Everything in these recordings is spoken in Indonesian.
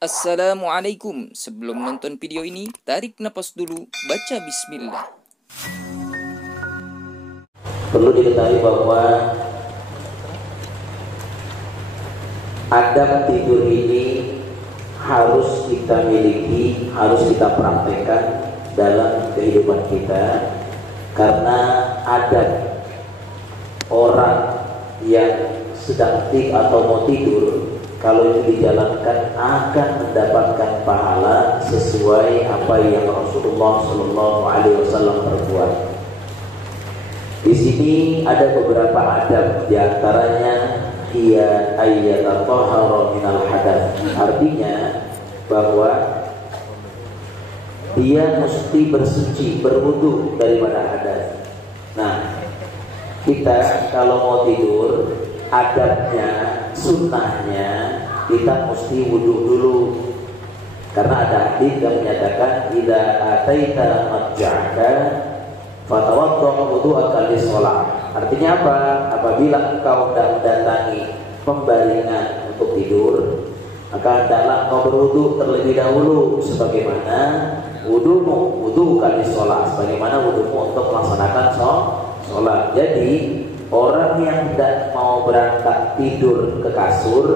Assalamualaikum. Sebelum nonton video ini, tarik napas dulu, baca bismillah. Perlu diketahui bahwa adab tidur ini harus kita miliki, harus kita praktekkan dalam kehidupan kita, karena adab orang yang sedang atau mau tidur, kalau itu dijalankan akan mendapatkan pahala sesuai apa yang Rasulullah SAW perbuat. Di sini ada beberapa adab, diantaranya ia ayyatatahhara minal hadath. Artinya bahwa dia mesti bersuci, berwudu daripada hadas. Nah, kita kalau mau tidur, adabnya, sunnahnya, kita mesti wudu dulu. Karena ada hadits yang menyatakan idza ataita madja'aka fatawadda wudu'aka lis-shalah. Artinya apa? Apabila engkau mendatangi pembaringan untuk tidur, maka hendaklah engkau berwudu terlebih dahulu, sebagaimana wudu lis-shalah, sebagaimana wudumu untuk melaksanakan sholat. Jadi orang yang tidak mau berangkat tidur ke kasur,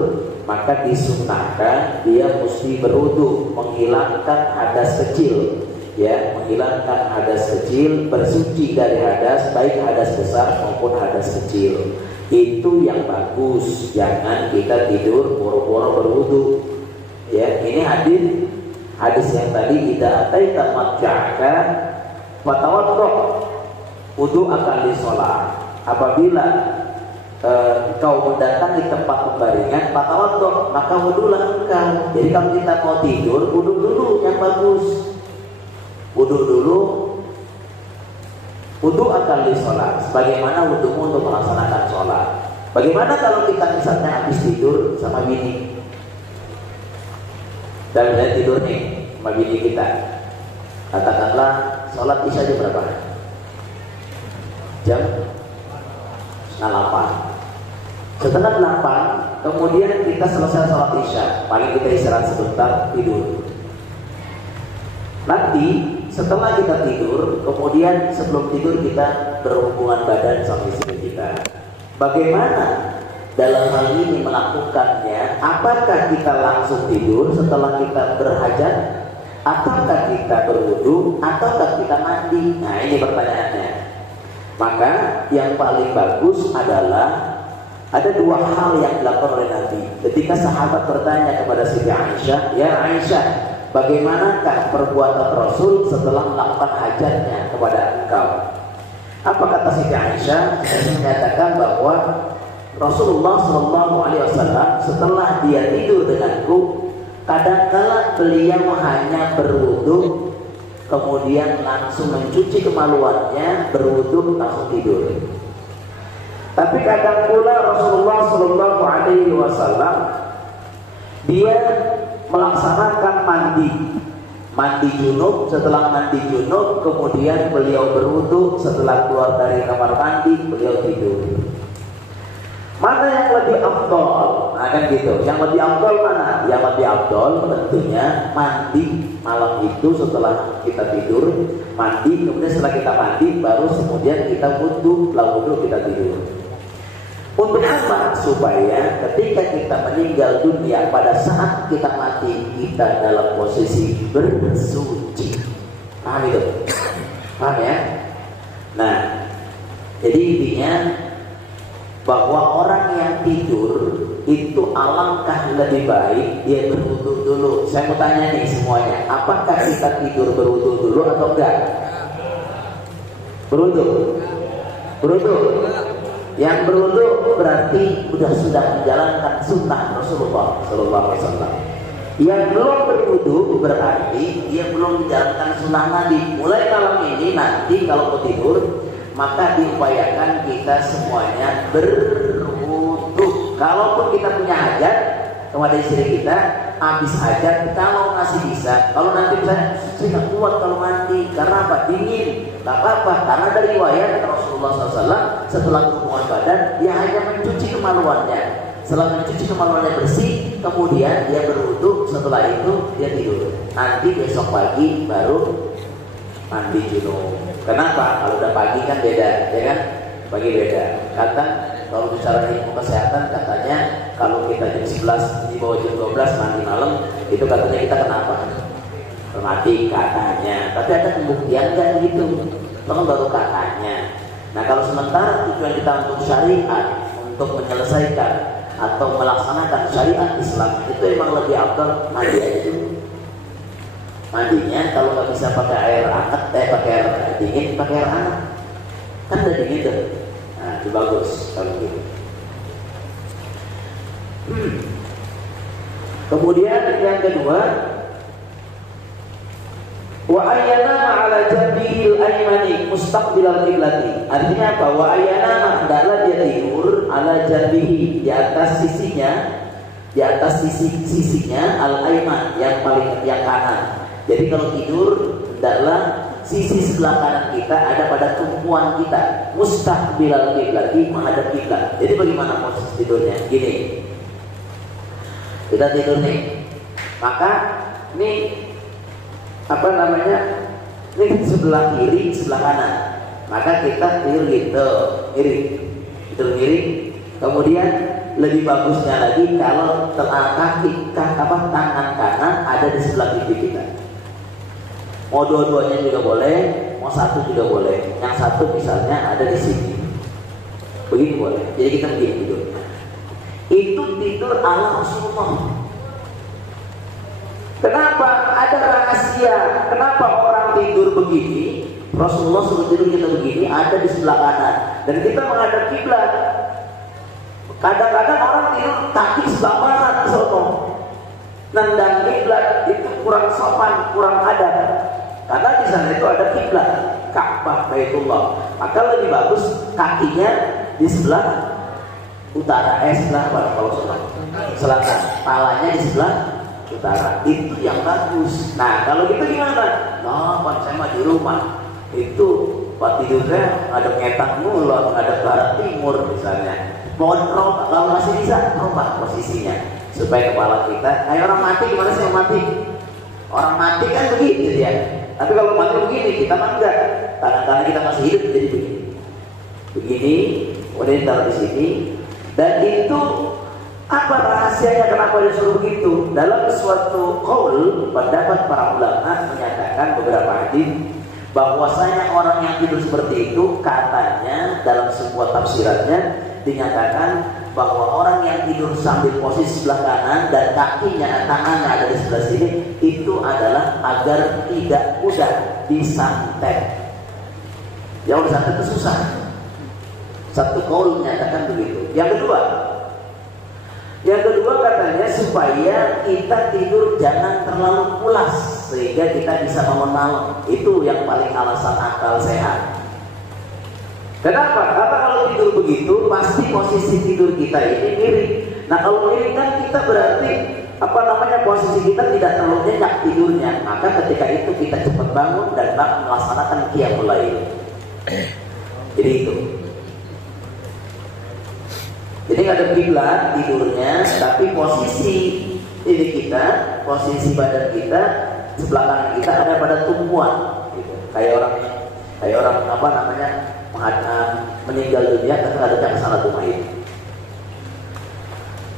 maka disunnahkan dia mesti berwudu, menghilangkan hadas kecil, ya, menghilangkan hadas kecil, bersuci dari hadas, baik hadas besar maupun hadas kecil. Itu yang bagus. Jangan kita tidur boro-boro berwudu. Ya, ini hadis yang tadi, idza ataita madja'aka fatawadda wudu akan lis-shalah. Apabila engkau mendatangi tempat pembaringan, fatawadda, maka wudulah engkau. Jadi kalau kita mau tidur, wudu dulu yang bagus. Wudu dulu, wudu akan lis-shalah, sebagaimana wudumu untuk melaksanakan sholat. Bagaimana kalau kita misalnya habis tidur sama bini, dan kita tidur nih sama bini kita, katakanlah sholat isya jam berapa? Jam 8. Setelah 8, kemudian kita selesai sholat isya, paling kita istirahat sebentar, tidur. Nanti setelah kita tidur, kemudian sebelum tidur kita berhubungan badan sama istri kita. Bagaimana dalam hal ini melakukannya? Apakah kita langsung tidur setelah kita berhajat, ataukah kita berwudu, ataukah kita mandi? Nah, ini pertanyaannya. Maka yang paling bagus adalah ada dua hal yang dilakukan oleh Nabi. Ketika sahabat bertanya kepada Siti Aisyah, "Ya Aisyah, bagaimanakah perbuatan Rasul setelah melakukan hajatnya kepada engkau?" Apa kata Siti Aisyah? Dia menyatakan bahwa Rasulullah SAW setelah dia tidur denganku, kadang-kala beliau hanya berwudu, kemudian langsung mencuci kemaluannya, berwudu langsung tidur. Tapi kadang pula Rasulullah SAW dia melaksanakan mandi junub. Setelah mandi junub, kemudian beliau berwudu. Setelah keluar dari kamar mandi, beliau tidur. Mana yang lebih afdol? Nah, kan gitu. Yang lebih afdol mana? Yang lebih afdol tentunya mandi malam itu setelah kita tidur, mandi, kemudian setelah kita mandi baru kemudian kita wudu, setelah wudu kita tidur. Untuk apa? Supaya ketika kita meninggal dunia, pada saat kita mati, kita dalam posisi bersuci. Paham itu? Paham ya? Nah, jadi intinya bahwa orang yang tidur itu alangkah lebih baik dia berwudu dulu. Saya mau tanya nih semuanya, apakah kita tidur berwudu dulu atau enggak? Berwudu? Berwudu? Yang berwudu berarti sudah menjalankan sunnah Rasulullah SAW. Yang belum berwudu berarti dia belum menjalankan sunnah Nabi. Mulai malam ini, nanti kalau mau tidur, maka diupayakan kita semuanya berwudu. Kalaupun kita punya hajat kepada istri kita, habis hajat, kalau masih bisa, kalau nanti misalnya saya nggak kuat kalau mandi, karena apa? Dingin, nggak apa-apa. Karena dari riwayat Rasulullah SAW setelah hubungan badan, dia hanya mencuci kemaluannya. Setelah mencuci kemaluannya bersih, kemudian dia berwudu, setelah itu dia tidur. Nanti besok pagi baru mandi junub. Kenapa? Kalau udah pagi kan beda, ya kan? Pagi beda. Kata kalau bicara ilmu kesehatan katanya kalau kita jam 11 di bawah jam 12 mandi malam, itu katanya kita kenapa? Mati katanya. Tapi ada pembuktian kan gitu. Itu kan baru katanya. Nah kalau sementara tujuan kita untuk syariat, untuk menyelesaikan atau melaksanakan syariat Islam, itu emang lebih afdal mandi aja dulu. Mandinya kalau nggak bisa pakai air hangat, pakai air dingin, pakai air hangat. Kan udah dingin tuh. Nah itu bagus kalau gitu. Kemudian yang kedua, wa ayyana ala jabihil aymani mustaqbilal qiblati. Artinya apa? Wa ayyana hendaklah dia tidur ala jabihi, di atas sisinya, di atas sisinya al ayman, yang paling yang kanan. Jadi kalau tidur hendaklah sisi sebelah kanan kita ada pada tumpuan kita, mustaqbilal qiblati, menghadap kiblat. Jadi bagaimana posisi tidurnya? Gini. Kita tidur nih. Maka ini apa namanya, ini sebelah kiri, sebelah kanan. Maka kita tidur gitu, miring, tidur miring. Kemudian lebih bagusnya lagi kalau tangan kanan ada di sebelah kiri kita. Mau dua-duanya juga boleh, mau satu juga boleh. Yang satu misalnya ada di sini, begini boleh. Jadi kita begini tidur. Itu tidur ala Rasulullah. Kenapa? Ada rahasia. Kenapa orang tidur begini? Rasulullah suruh tidur kita begini, ada di sebelah kanan, dan kita menghadap kiblat. Kadang-kadang orang tidur kaki sebelah barat, soto. Nendang kiblat itu kurang sopan, kurang adab. Karena di sana itu ada kiblat, Ka'bah, Baitullah. Maka lebih bagus kakinya di sebelah utara, sebelah apa? Kalau selatan, palanya di sebelah utara, itu yang bagus. Nah kalau gitu gimana? Nah Pak, saya mah di rumah itu Pak tidurnya ada ngetak mulon, ada barat timur misalnya. Mohon rombak, kalau masih bisa rombak posisinya supaya kepala kita. Kayak orang mati gimana sih yang mati? Orang mati kan begitu ya. Tapi kalau mati begini, kita mah enggak. Tangan-tangan kita masih hidup jadi begini. Begini, kemudian ditaruh di sini. Dan itu apa rahasianya kenapa disuruh begitu? Dalam suatu qaul, pendapat para ulama menyatakan beberapa hadis bahwasanya orang yang tidur seperti itu, katanya dalam sebuah tafsirannya dinyatakan bahwa orang yang tidur sambil posisi sebelah kanan dan kakinya, tangannya ada di sebelah sini, itu adalah agar tidak mudah disantet. Yang disantet itu susah. Satu qaul menyatakan begitu. Yang kedua katanya supaya kita tidur jangan terlalu pulas sehingga kita bisa bangun malam. Itu yang paling alasan akal sehat. Kenapa? Karena kalau tidur begitu pasti posisi tidur kita ini miring. Nah kalau miring kan kita berarti posisi kita tidak terlalu nyenyak tidurnya. Maka ketika itu kita cepat bangun dan melaksanakan qiyamul lail. Jadi itu. Jadi nggak ada kiblat tidurnya, tapi posisi ini kita, posisi badan kita sebelah kanan kita ada pada tumpuan, gitu. Kayak orang meninggal dunia kan hadapnya ke sana tuh mayit.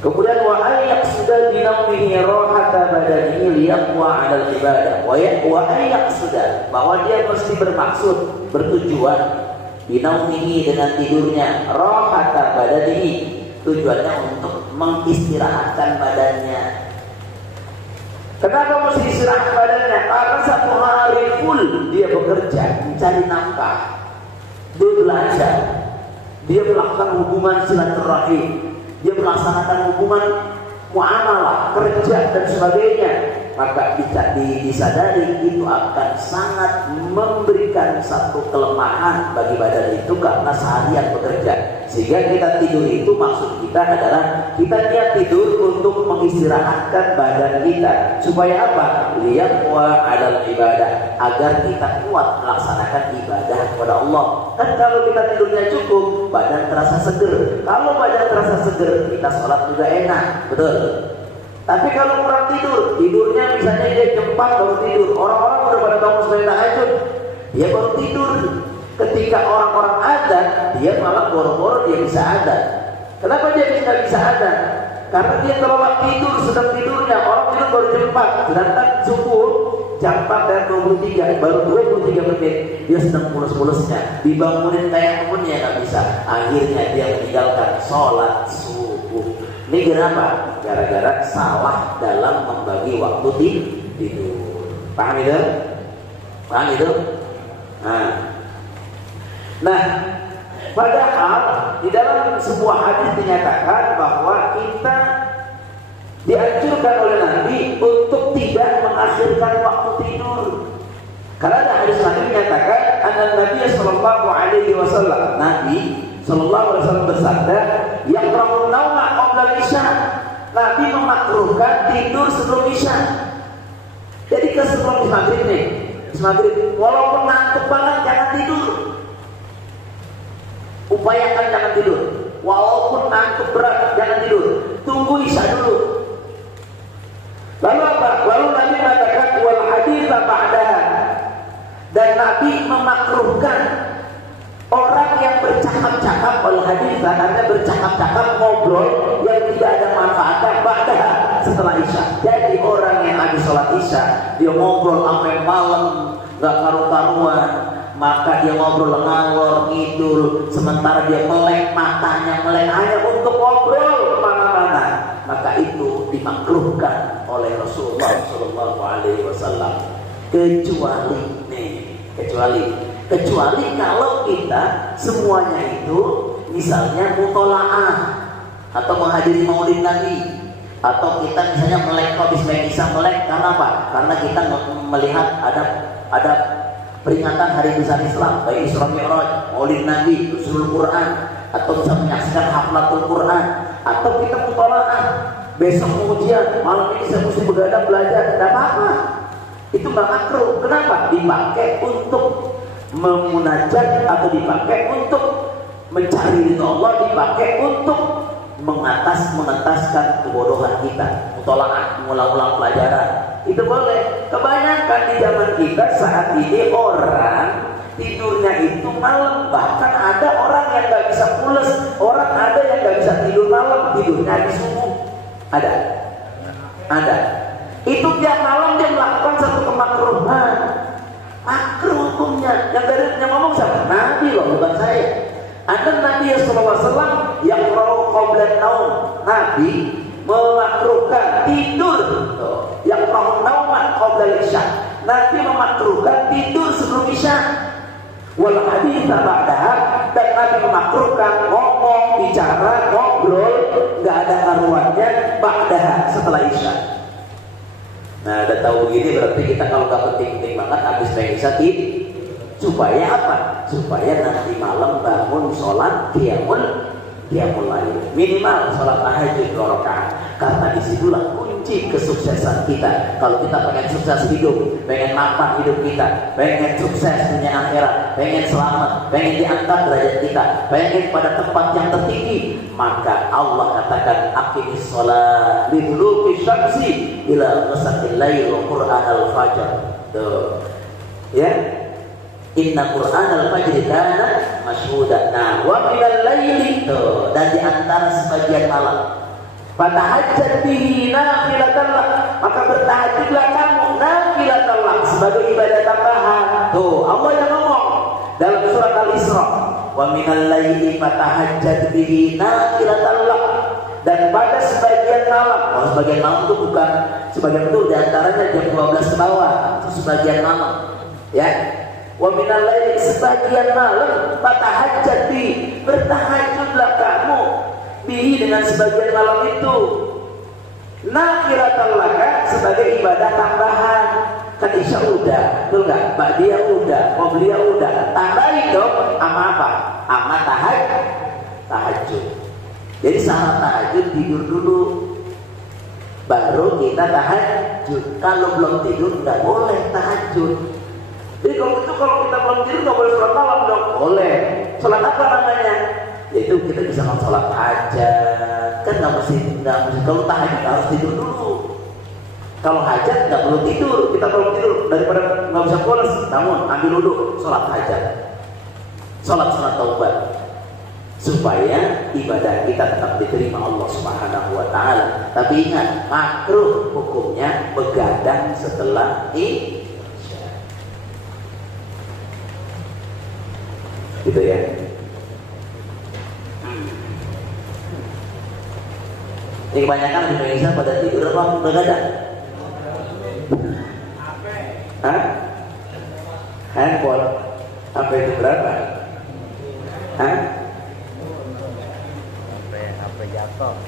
Kemudian wa ayyak sudah dinaumihi rohata badanihi liyaqwa 'alal ibadah. Wa ayyak sudah bahwa dia mesti bermaksud, bertujuan dinaumihi dengan tidurnya, rohata badanihi, tujuannya untuk mengistirahatkan badannya. Kenapa mesti istirahat badannya? Karena satu hari full dia bekerja, mencari nafkah, dia belajar, dia melakukan hubungan silaturahim, dia melaksanakan hubungan muamalah, kerja dan sebagainya. maka disadari itu akan sangat memberikan satu kelemahan bagi badan itu karena seharian bekerja. Sehingga kita tidur itu maksud kita adalah kita niat tidur untuk mengistirahatkan badan kita. Supaya apa? Liyaqwa 'alal ibadah, agar kita kuat melaksanakan ibadah kepada Allah. Kan kalau kita tidurnya cukup, badan terasa seger. Kalau badan terasa seger, kita sholat juga enak, betul? Tapi kalau kurang tidur, tidurnya misalnya dia jam 4 baru tidur, orang-orang udah pada bangun supaya tahajud, dia baru tidur. Ketika orang-orang adzan, dia malah boro-boro dia bisa adzan. Kenapa dia tidak bisa adzan? Karena dia terlewat tidur, sedang tidurnya. Orang tidur baru jam 4, sedangkan subuh jam 4 dan 23, baru 23 menit dia sedang mulus-mulusnya. Dibangunin kayak temennya nggak bisa. Akhirnya dia meninggalkan sholat subuh. Ini kenapa? Gara-gara salah dalam membagi waktu tidur. Paham itu? Paham itu? Nah, padahal di dalam sebuah hadis dinyatakan bahwa kita dianjurkan oleh Nabi untuk tidak mengakhirkan waktu tidur. Karena ada hadis Nabi menyatakan, Nabi sallallahu alaihi wasallam, Nabi sallallahu alaihi wasallam bersabda, yaqra'un nauma qabla isya. Nabi memakruhkan tidur sebelum isya. Jadi ke sebelum maghrib nih, maghrib, walaupun ngantuk banget jangan tidur. Upayakan jangan tidur. Walaupun ngantuk berat jangan tidur. Tunggu isya dulu. Lalu apa? Lalu Nabi mengatakan wal hadits ba'daha. Dan Nabi memakruhkan orang yang bercakap-cakap, wal hadits, artinya bercakap-cakap, ngobrol yang tidak ada manfaatnya ba'daha, setelah isya. Jadi orang yang habis sholat isya dia ngobrol sampai malam nggak karu-karuan, maka dia ngobrol ngalor ngidul, sementara dia melek matanya, melek hanya untuk ngobrol kemana-mana, maka itu dimakruhkan oleh Rasulullah Shallallahu Alaihi Wasallam. Kecuali kalau kita semuanya itu misalnya mutolaah atau menghadiri maulid Nabi, atau kita misalnya melek, kok bisa melek karena apa? Karena kita melihat ada peringatan hari besar Islam, baik Isra Mi'raj, Maulid Nabi, Nuzulul Quran, atau bisa menyaksikan haflatul Quran, atau kita mutolaah besok ujian, malam ini saya mesti begadang belajar, tidak apa-apa. Itu nggak makruh. Kenapa? Dipakai untuk memunajat atau dipakai untuk mencari ridho Allah, dipakai untuk mengentaskan kebodohan kita. Mutolaah, mengulang-ulang pelajaran, itu boleh. Kebanyakan di zaman kita saat ini orang tidurnya itu malam. Bahkan ada orang yang nggak bisa pules, orang ada yang nggak bisa tidur malam, tidurnya di subuh. Ada. Itu tiap malam dia melakukan satu kemakruhan. Makruh hukumnya. Yang ngomong siapa? Nabi loh, bukan saya. Ada Nabi SAW yang mau qablan naum. Nabi memakruhkan tidur yang mau nauman qabla isya. Nabi memakruhkan tidur sebelum isya. Wal hadits ba'daha. Dan Nabi memakruhkan ngomong, bicara, ngobrol nggak ada karuannya ba'daha, setelah isya. Nah, udah tahu begini berarti kita kalau nggak penting-penting banget habis isya tidur. Supaya apa? Supaya nanti malam bangun sholat qiyamul lail, minimal sholat tahajud 2 rakaat. Karena disitulah kunci kesuksesan kita. Kalau kita pengen sukses hidup, pengen mapan hidup kita, pengen sukses dunia akhirat, pengen selamat, pengen diangkat derajat kita, pengen pada tempat yang tertinggi, maka Allah katakan aqimis sholat liduluki syamsi ila ghasaqil lail wa qur'anal fajr. Tuh. Ya. Inna Qur'an al-fajri kana masyhuda. Nah, wa minal laili, dan di antara sebagian malam. Fatahajjat bihi nafilatan lak, maka bertahajudlah kamu nafilatan lak, sebagai ibadah tambahan. Tuh, Allah yang ngomong dalam surat Al-Isra, wa minal laili fatahajjat bihi nafilatan lak. Dan pada sebagian malam, kalau sebagian malam itu bukan sebagian, itu di antaranya jam 12 ke bawah, itu sebagian malam. Ya. Wa minal laili, sebagian malam, fatahajjat bi, bertahajudlah kamu bihi, dengan sebagian malam itu. Nakiratan laka sebagai ibadah tambahan. Kan isya udah, betul nggak? Ba'diyah udah, qobliyah udah. Tambahin dong, ama apa? Ama tahajud. Jadi syarat tahajud tidur dulu, baru kita tahajud. Kalau belum tidur nggak boleh tahajud. Jadi kalau kita belum tidur nggak boleh sholat malam dong. Boleh. Sholat apa namanya? Yaitu kita bisa sholat hajat. Kan nggak mesti kalau tahajud harus tidur dulu. Kalau hajat nggak perlu tidur. Kita kalau tidur daripada nggak bisa pulas, namun ambil dulu sholat hajat, sholat taubat, supaya ibadah kita tetap diterima Allah Subhanahu wa Ta'ala. Tapi ingat, makruh hukumnya begadang setelah isya. Gitu ya. Ini kebanyakan di Indonesia pada tidur apa begadang? Hah? Handphone. Apa itu berapa? Hah? HP jatuh.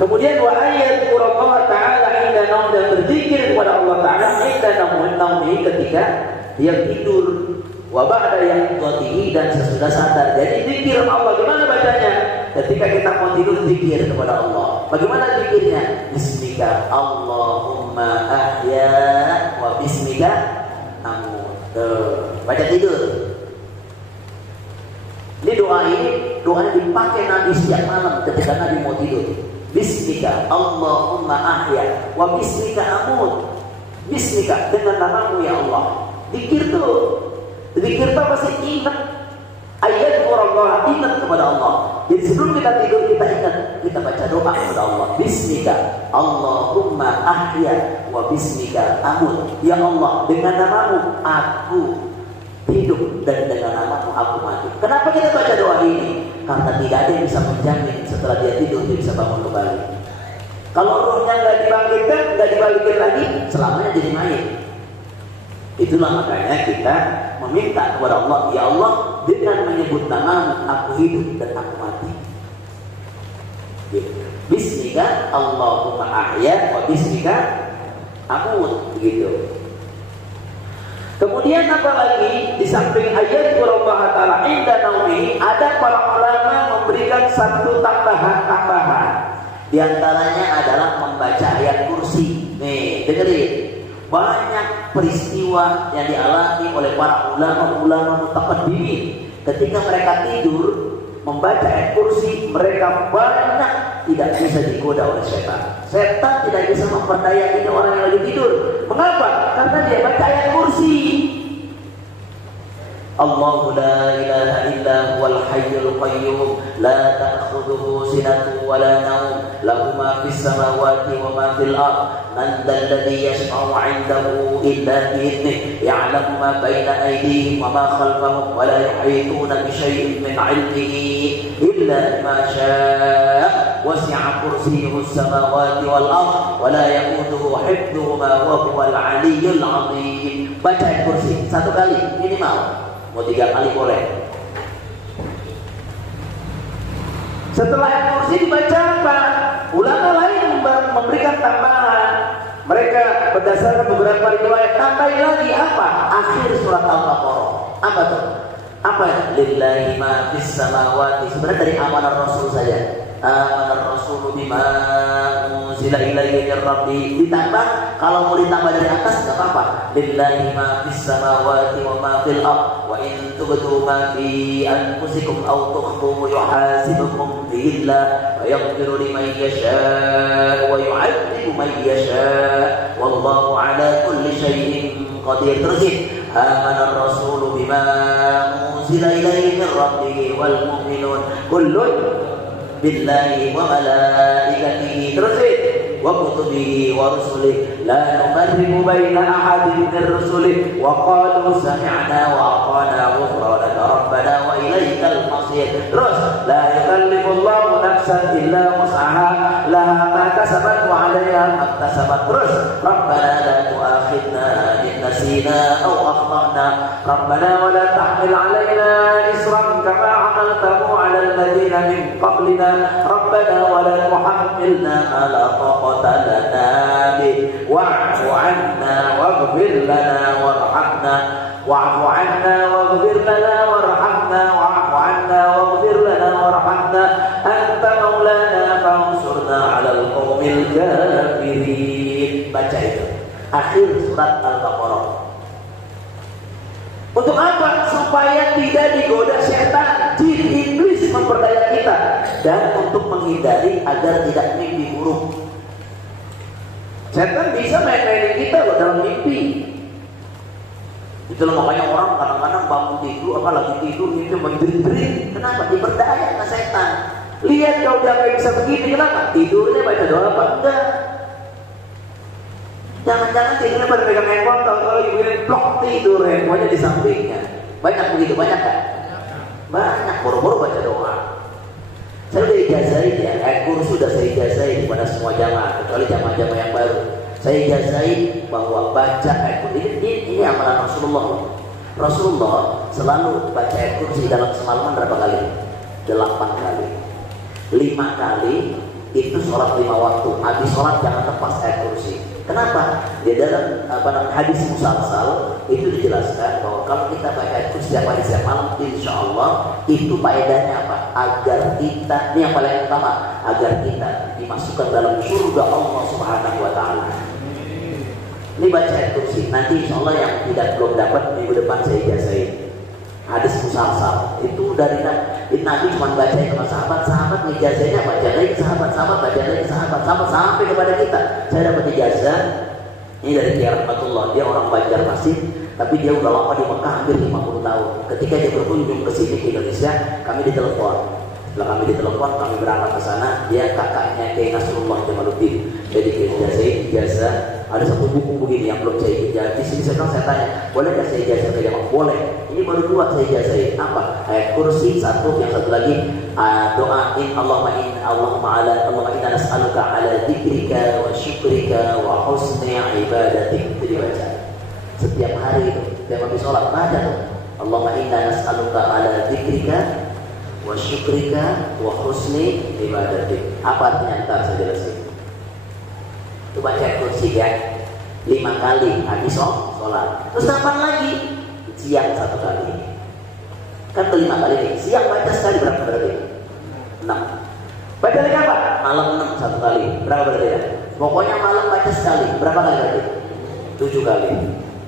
Kemudian wa ayat Allah Ta'ala inda naum, dan berzikir kepada Allah Ta'ala inda naum ketika dia tidur, wa ba'da yaqdatihi, dan sesudah sadar. Jadi zikir Allah gimana bacanya? Ketika kita mau tidur zikir kepada Allah. Bagaimana zikirnya? Bismika Allahumma ahya wa bismika amut. Baca tidur. Ini doanya dipakai Nabi setiap malam ketika Nabi mau tidur. Bismika Allahumma ahya wa bismika amut. Bismika, dengan namamu ya Allah. Zikir tuh. Zikir tuh pasti ingat ayat Allah, ingat kepada Allah. Jadi sebelum kita tidur kita ingat, kita baca doa kepada Allah. Bismika Allahumma ahya wa bismika amut. Ya Allah, dengan namamu aku hidup dan dengan namamu aku mati. Kenapa kita baca doa ini? Karena tidak ada yang bisa menjamin setelah dia tidur dia bisa bangun kembali. Kalau rohnya nggak dibangkitkan, nggak dibalikin lagi, selamanya jadi mayit. Itulah makanya kita meminta kepada Allah, ya Allah, dengan menyebut namamu aku hidup dan aku mati. Bismika Allahumma ahya wa bismika amut, begitu. Kemudian apa lagi? Di samping ayat Allah Ta'ala inda naumi, ada para ulama memberikan satu tambahan. Di antaranya adalah membaca ayat kursi. Nih, dengerin. Banyak peristiwa yang dialami oleh para ulama mutaqaddimin. Ketika mereka tidur membaca ayat kursi, mereka banyak tidak bisa digoda oleh setan. Setan tidak bisa memperdaya ini orang yang lagi tidur. Mengapa? Karena dia baca ayat kursi. Allahu la ilaha illa huwal hayyul qayyum la ta'khudhuhu sinatun wa la nawm lahu ma fis samawati wa ma fil ardh man dhal ladzi yashfa'u 'indahu illa bi idhnihi ya'lamu ma bayna aydihim wa ma khalfahum wa la yuhituna bi shay'in min 'ilmihi illa ma sha'a wasi'a kursiyyuhu as-samawati wal ardh wa la yaquduhu hifdhuhuma wa huwal 'aliyyul 'azim. Baca ayat kursi satu kali minimal. Mau 3 kali boleh. Setelah ayat kursi dibaca apa? Ulama lain memberikan tambahan. Mereka berdasarkan beberapa riwayat tambahin lagi apa? Akhir surat Al-Baqarah. Apa tuh? Apa? Lillahi ma fis samawati. Sebenarnya dari amanah Rasul saja. Amanah Rasul bima unzila ilaihi min rabbi. Ditambah, kalau mau ditambah dari atas enggak apa-apa. Lillahi ma fis samawati wa ma fil ardh wa in tubdu ma fi anfusikum aw tukhfuhu yuhasibukum billah wa yaghfiru liman yasha wa yu'adzibu man yasha wallahu ala kulli syai'in qadir. Terus amanah Rasul bima unzila ilaihi min rabbihi wal mu'minun kullun billahi wa malaikatihi. Terus wa kutubihi wa rusulihi la nufarriqu baina ahadin min rusulihi wa qalu sami'na wa ata'na ghufranaka rabbana wa ilaikal masir. Terus la yukallifu Allahu nafsan illa wus'aha laha ma kasabat wa 'alayha ma iktasabat. Terus rabbana la tu'akhidna in nasina aw akhtana rabbana wa la tahmil 'alaina isran kama an'amtahu 'alal ladzina min qablina rabbana wa la tuhammilna ma la taqata lana bihi wa'fu 'anna waghfir lana warhamna wa'fu 'anna waghfir lana warhamna wa'fu 'anna waghfir lana warhamna anta maulana fansurna 'alal qaumil kafirin. Baca itu akhir surat Al-Baqarah. Untuk apa? Supaya tidak digoda setan, jin, iblis memperdaya kita, dan untuk menghindari agar tidak mimpi buruk. Setan bisa main-mainin kita loh dalam mimpi. Itulah makanya orang kadang-kadang bangun tidur, apa lagi tidur mimpi menjerit-jerit. Kenapa? Diperdaya sama setan. Lihat kalau dia kayak bisa begini, kenapa? Tidurnya baca doa apa? Enggak. Jangan-jangan tidurnya pada pegang handphone, kalau ibunya blok tidur handphonenya di sampingnya. Banyak begitu, banyak kan? Banyak, boro-boro baca doa. Saya udah ijazahin ya, kursi sudah saya ijazahin kepada semua jamaah, kecuali jamaah-jamaah yang baru. Saya ijazahin bahwa baca kursi ini amalan Rasulullah. Rasulullah selalu baca kursi dalam semalaman berapa kali? 8 kali. 5 kali itu sholat 5 waktu. Habis sholat jangan lepas kursi. Kenapa? Di dalam hadis musalsal itu dijelaskan bahwa kalau kita baca itu setiap hari setiap malam, insya Allah itu faedahnya apa? Agar kita, ini yang paling utama, agar kita dimasukkan dalam surga Allah Subhanahu Wa Taala. Ini baca itu sih. Nanti insya Allah yang tidak belum dapat minggu depan saya ijazahin. Hadis musalsal itu dari Nabi cuma baca sama sahabat ijazahnya baca lagi sahabat baca lagi sahabat sampai kepada kita. Saya dapat ijazah ini dari Kiai Rahmatullah, dia orang Banjarmasin tapi dia udah lama di Mekah hampir 50 tahun. Ketika dia berkunjung ke sini ke Indonesia, kami ditelepon. Setelah kami ditelepon, kami berangkat ke sana. Dia kakaknya Kiai Nasrullah Jamaluddin. Jadi ijazah ada satu buku begini yang belum saya ijazah. Di sini saya tanya, boleh nggak saya ijazah ke jamaah? Boleh. Ini baru 2 saya ijazahin. Apa? Ayat kursi 1, yang satu lagi doain Allahumma inna nas'aluka ala dzikrika wa syukrika wa husni ibadatik. Itu dibaca setiap hari itu. Setiap habis sholat baca tuh. Allahumma inna nas'aluka ala dzikrika wa syukrika wa husni ibadatik. Apa artinya? Ntar saya jelasin. Itu baca kursi ya 5 kali habis sholat. Terus kapan lagi? Siang 1 kali. Kan 5 kali nih. Siang baca sekali berapa berarti? 6. Baca lagi apa? Malam 6 1 kali. Berapa berarti ya? Pokoknya malam baca sekali. Berapa kali berarti? 7 kali.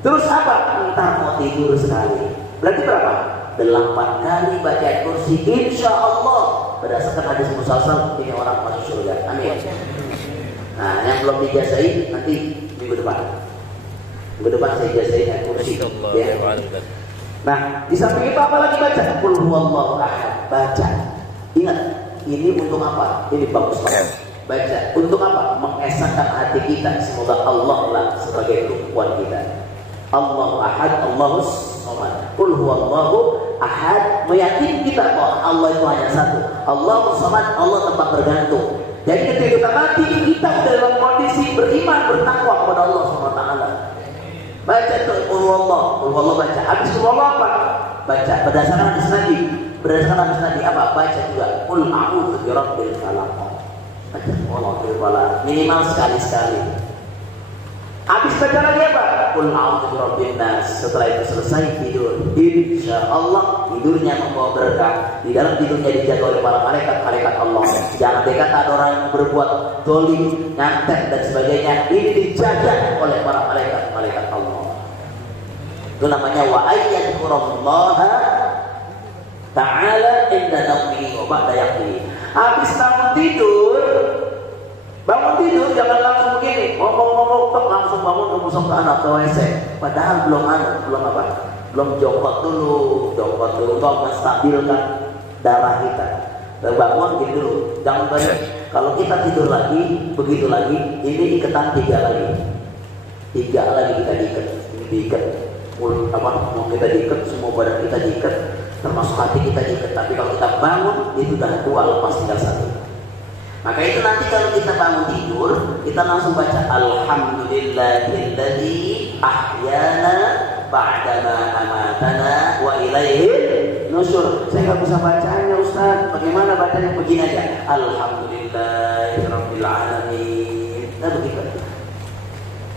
Terus apa? Entar mau tidur sekali. Berarti berapa? 8 kali baca kursi. Insya Allah berdasarkan hadis musalsal ini orang masuk surga. Amin. Nah, yang belum dijazain nanti minggu depan. Minggu depan saya ijazahin kursi. Ya. Nah, di samping itu apa lagi baca? Qul huwallahu ahad. Baca. Ingat, ini untuk apa? Ini bagus banget. Baca. Untuk apa? Mengesahkan hati kita. Semoga Allah lah sebagai tumpuan kita. Allahu ahad, Allahus samad. Qul huwallahu ahad. Meyakinkan kita bahwa Allah itu hanya satu. Allahus samad, Allah tempat bergantung. Jadi ketika kita mati, kita dalam kondisi beriman, bertakwa kepada Allah SWT. Baca tuh Allah baca. Habis Allah apa? Baca berdasarkan hadis Nabi. Berdasarkan hadis Nabi apa? Baca juga Qul a'udzu birabbil falaq. Baca Rabbil falaq minimal sekali-sekali. Habis baca lagi apa? Qul a'udzu birabbin nas. Setelah itu selesai tidur. Insyaallah tidurnya membawa berkah. Di dalam tidurnya dijaga oleh para malaikat Allah. Jangan dikata ada orang yang berbuat zalim, nyantet dan sebagainya. Ini dijaga oleh para malaikat Allah. Itu namanya wa ayyadhkurullaha ta'ala inda naumihi wa ba'da yaqdihi. Habis bangun tidur jangan langsung begini ngomong langsung bangun ngomong ke anak ke WC. Padahal belum jongkok dulu untuk menstabilkan darah kita. Bangun gitu dulu, jangan banyak. Kalau kita tidur lagi, begitu lagi, ini iketan 3 lagi. 3 lagi kita diikat, ini diikat. Mau kita diikat, semua badan kita diikat, termasuk hati kita diikat. Tapi kalau kita bangun, itu udah 2, lepas tinggal 1. Maka itu nanti kalau kita bangun tidur, kita langsung baca Alhamdulillahilladzi ahyana ba'dama amatana wa ilaihi nusyur. Saya nggak bisa bacanya Ustaz, bagaimana bacanya? Begini aja, Alhamdulillahirabbil alamin. Nah begitu.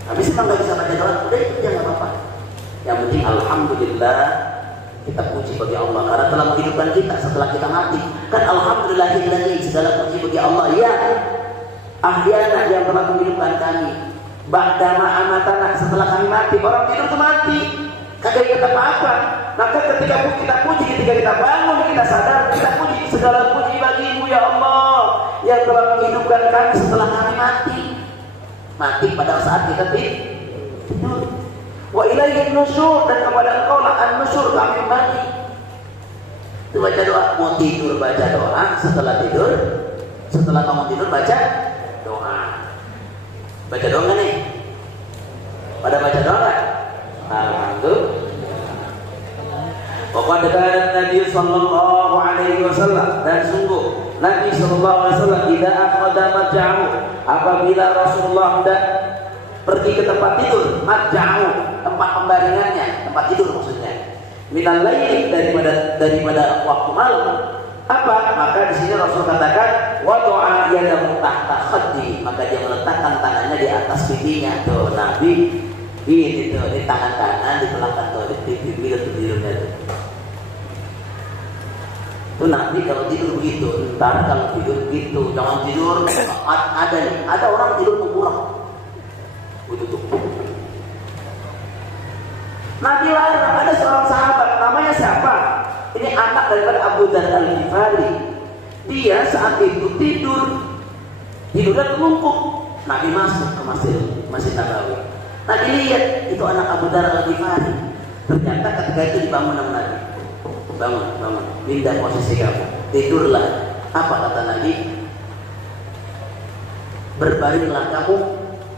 Habis itu nggak bisa baca doa, udah itu aja nggak apa-apa. Yang penting Alhamdulillah, kita puji bagi Allah karena telah menghidupkan kita setelah kita mati. Kan Alhamdulillahilladzi, segala puji bagi Allah ya ahyana, yang telah menghidupkan kami. Ba'dama amatana, setelah kami mati. Orang tidur itu mati, kagak ingat apa-apa. Maka ketika kita puji, ketika kita bangun, kita sadar, kita puji, segala puji bagimu ya Allah yang telah menghidupkan kami setelah kami mati. Mati pada saat kita tidur. Wa ilaihin nusyur, dan kepada Engkau lah an-nusyur, kami kembali. Itu baca doa, mau tidur baca doa, setelah kamu tidur baca doa. Baca doa nggak nih? Pada baca doa nggak? Alhamdulillah. Waqad kana Nabi sallallahu alaihi wasallam, dan sungguh Nabi sallallahu alaihi wasallam idza aqada matja'u, apabila Rasulullah hendak pergi ke tempat tidur, matja'u, tempat pembaringannya, tempat tidur maksudnya. Minal laili, daripada waktu malam. Apa? Maka di sini Rasul katakan wada'a yadahu tahta khaddi, maka dia meletakkan tangannya di atas pipinya. Tuh Nabi ini tuh, di tangan kanan di belakang tuh, di pipi tidurnya tuh. Tuh Nabi kalau tidur begitu, ntar kalau tidur begitu, jangan tidur ada orang tidur kurang. Begitu. Nabi larang, ada seorang sahabat namanya siapa? Ini anak daripada Abu Dzar Al-Ghifari. Dia saat itu tidurnya terlungkup. Nabi masuk ke Masjid Nabawi. Nabi lihat itu anak Abu Dzar Al-Ghifari. Ternyata ketika itu dibangun sama Nabi. Bangun, pindah posisi kamu, tidurlah. Apa kata Nabi? Berbaringlah kamu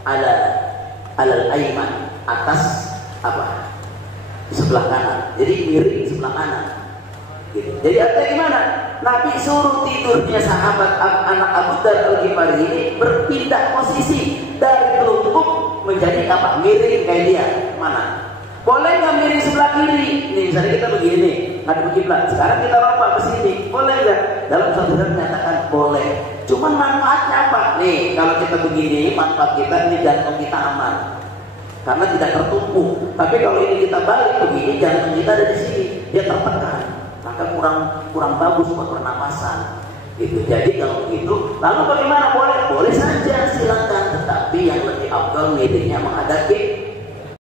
alal aiman, atas apa? Sebelah kanan. Jadi miring sebelah kanan. Gitu. Jadi artinya gimana? Nabi suruh tidurnya sahabat anak Abu Dzar Al-Ghifari ini berpindah posisi dari telungkup menjadi apa? Miring kayak dia. Mana? Boleh nggak miring sebelah kiri? Nih misalnya kita begini, ngadep kiblat. Sekarang kita rombak ke sini, boleh nggak? Dalam satu hadis menyatakan boleh. Cuman manfaatnya apa? Nih kalau kita begini, manfaat kita ini jantung kita aman, karena tidak tertumpu. Tapi kalau ini kita balik begini, jantung kita ada di sini, dia tertekan, maka kurang bagus buat pernapasan. Gitu. Jadi kalau begitu, lalu bagaimana? Boleh saja, silakan. Tetapi yang lebih afdal miringnya menghadap